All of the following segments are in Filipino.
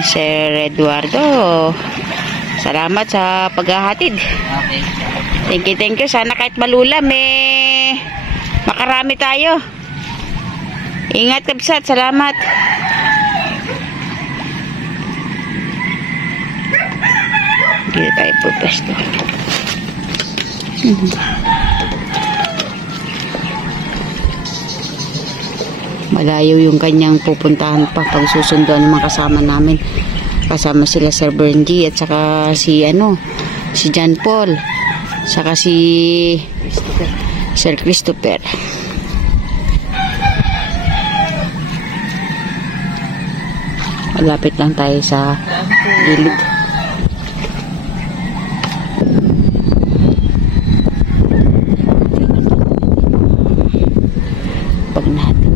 Sir Eduardo. Salamat sa paghahatid. Okay. Thank you. Sana kahit malulam makarami tayo. Ingat kabsat. Salamat. Dito tayo po pwesto. Malayo yung kanyang pupuntahan pa pag susunduan ng mga kasama namin. Kasama sila Sir Berngie at saka si John Paul, saka si Sir Christopher. Malapit lang tayo sa gilid. Pag natin.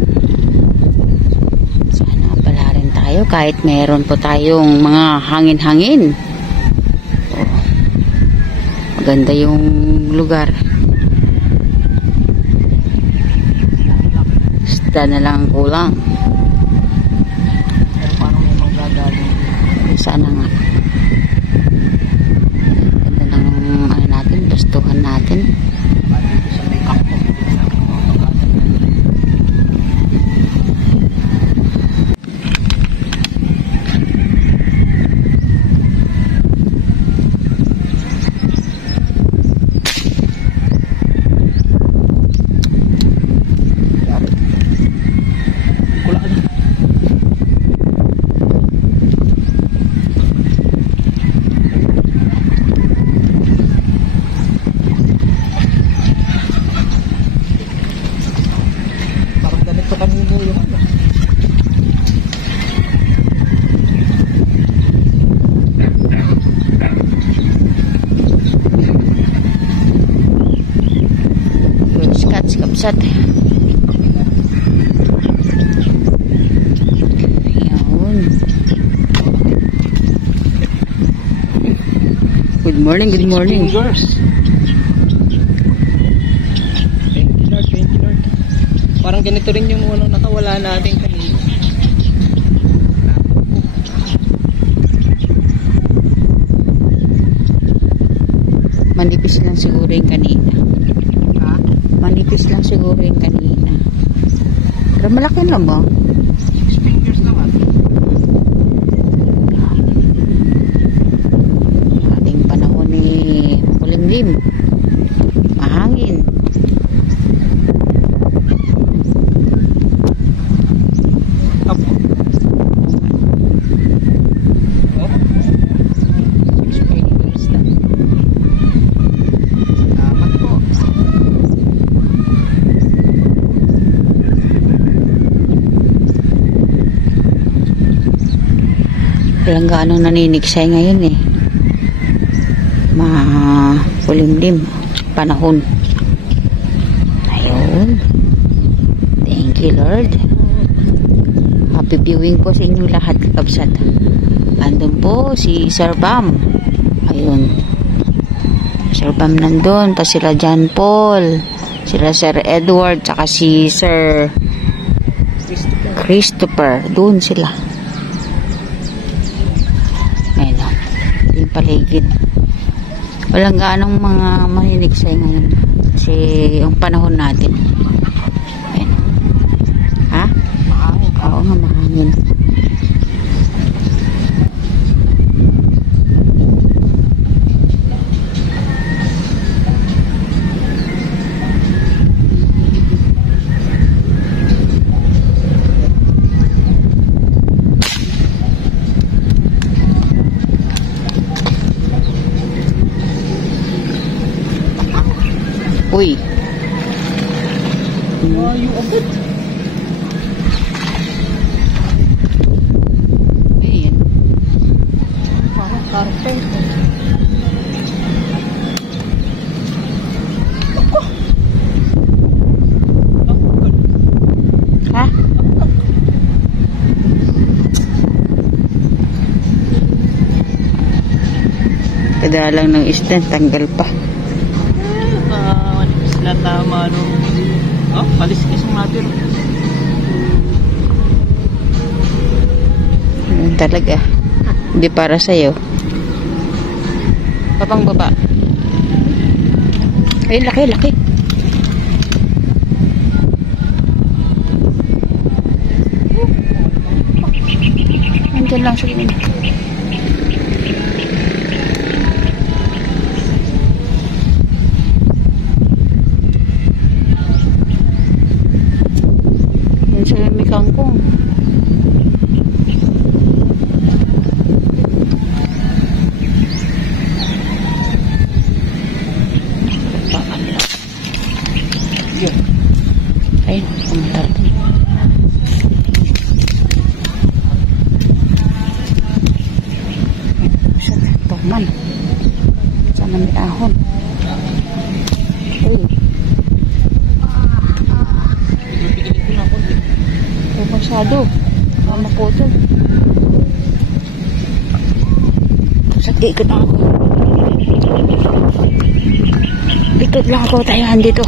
Sana pala rin tayo kahit meron po tayong mga hangin-hangin. Maganda yung lugar. Isda na lang kulang. Sana nga. Ganda ng natin, bastuhan natin. Kapsat. Ayun. Good morning. Thank you, Lord. Parang ganito rin yung nakawala natin kanina. Manipis lang siguro yung kanina. Manipis lang siguro yung kanina. Pero malaki lang ba? 6 fingers naman. Ating panahon makulimlim. Mahangin. Apo. Oh. 6 fingers lang. Salamat po. Walang gaanong naniniksay ngayon makulimlim panahon. Ayun. Thank you, Lord. Happy viewing po sa inyo lahat, kakabsat. Andun po si Sir Bam. Ayun. Sir Bam nandun. Pa sila John Paul, sila Sir Edward, saka si Sir Christopher. Doon sila. Yung paligid. Walang gaanong mga maniniksay ngayon kasi yung panahon natin. Ayan. Ha? Mahangin. Oo nga, mahangin. Uy. Layo agad. Ayan. Parang carpet. Ha? Kadalang ng isda, tanggal pa. Manipis na tama kaliskis ang natin. Talaga. Hindi para sa'yo. Babang baba. Ay, laki, laki. Andyan lang siya. Yan sila may kangkong. Ay, pumunta rin. Toman. Sana may ahon. Ay. Ay, masyado. Mama po ito. Sakit ko na ako. Likod lang ako tayo dito.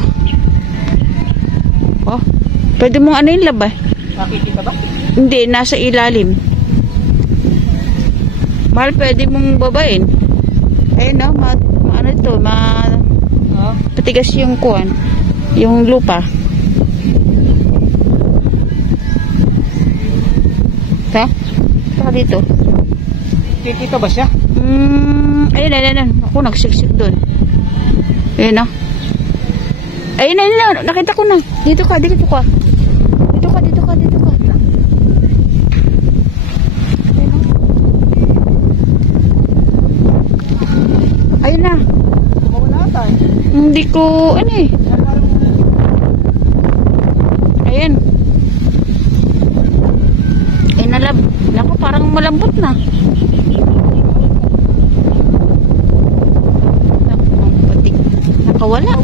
Oh, pwede mong ano yung labay? Nakikita ba? Hindi, nasa ilalim. Mahal, pwede mong babain. Ayun no, ano ito, patigas yung kuwan, yung lupa. Ha? Saka dito. Kikita ba siya? Ayun. Ako, nagsiksik doon. Ayun no. Ayun na, nakita ko na. Dito ka. Dito ka. Ayun na. Mawala tayo. Hindi ko, ano eh. Ayun. Ay, naku, parang malambot na. Nakawala.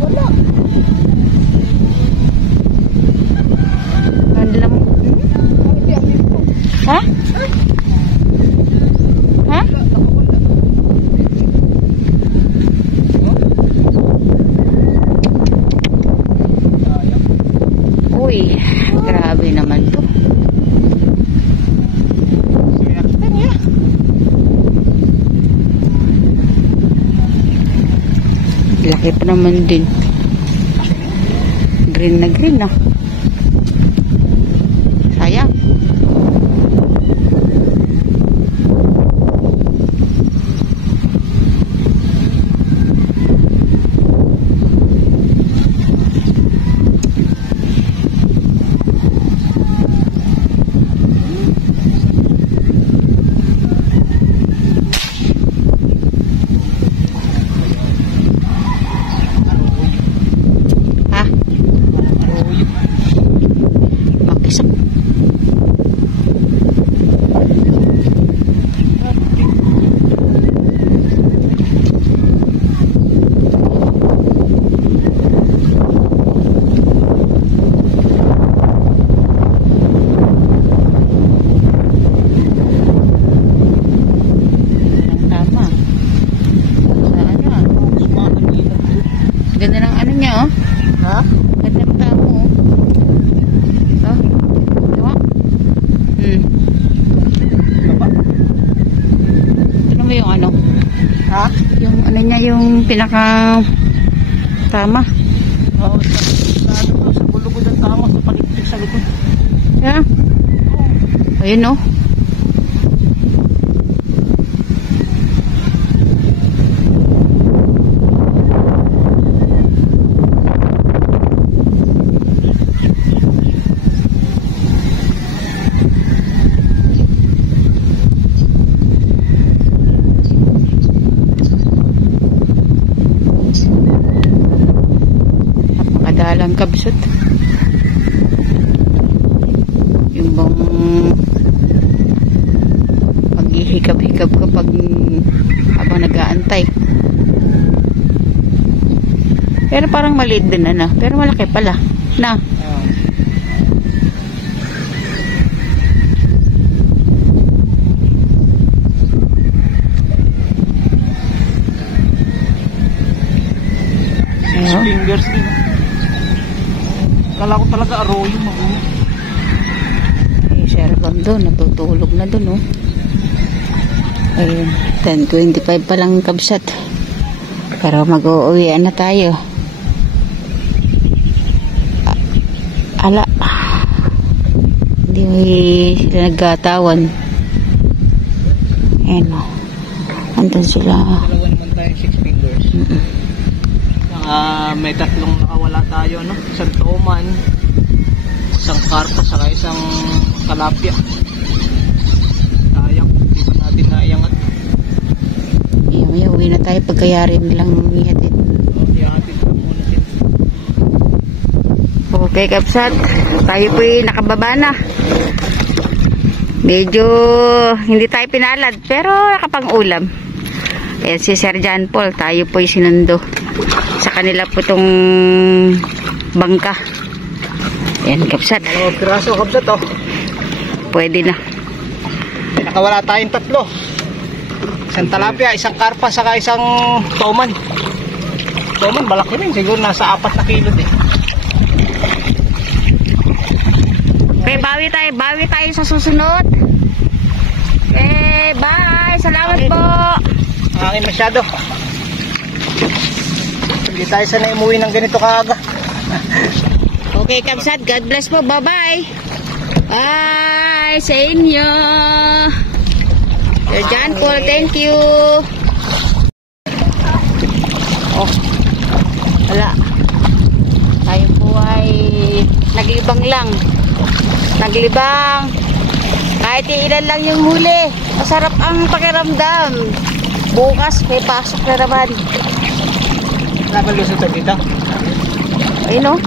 Ha? Ha? Uy, grabe naman to. Laki pa naman din. Green na green ah. Sayang. Ganda ng ano niya, oh. Ha? Ganda ng tamo, oh. Oh. Diba? Baba. Ano mo yung ano? Ha? Yung ano niya, yung pinaka tama. Oo, sa bulugod ang tama sa paligid sa likod. Yeah. Ayun, oh. Napakadalang kabsot. Yung bang paghihikab-hikab kapag habang nag-aantay. Pero parang maliit din na. Pero malaki pala. Na. Ayun. Fingers din. Kala ko talaga arroyo mo. Eh, Sir Bam doon. Natutulog na doon, oh. Ayun, 10:25 pa lang kabsat. Pero mag-uuwian na tayo. Ala. Hindi sila nagkatawan. Ayan o. Andun sila. Dalawa naman tayo, 6 fingers. May tatlong nakawala tayo, no? Isang toman, isang karpa, saka isang kalapya. Sayang, hindi pa natin naiangat. May uwi na tayo pagkayari nilang ihatid. Iangatid ko muna sila. Okay, kabsat. Tayo po'y nakababa na. Medyo hindi tayo pinalad, pero nakapang-ulam. Ayan si Sir John Paul. Tayo po'y sinundo. Sa kanila po itong bangka. Ayan, kabsat. Dalawang piraso, kabsat, oh. Pwede na. Nakawala tayong tatlo. Isang talapia, isang karpa, saka isang toman. Toman, malaki rin. Siguro nasa 4 na kilo din. Okay, bawi tayo sa susunod. Okay, bye. Salamat po. Hangin masyado. Hindi tayo sanay umuwi ng ganito kaaga. Okay, kabsat. God bless po. Bye-bye. Bye sa inyo. Sir John Paul, thank you. Oh, wala. Tayo po ay naglibang lang. Naglibang. Kahit ilan lang yung huli. Masarap ang pakiramdam. Bukas may pasok na naman. Nabalusot dito. Ayun o.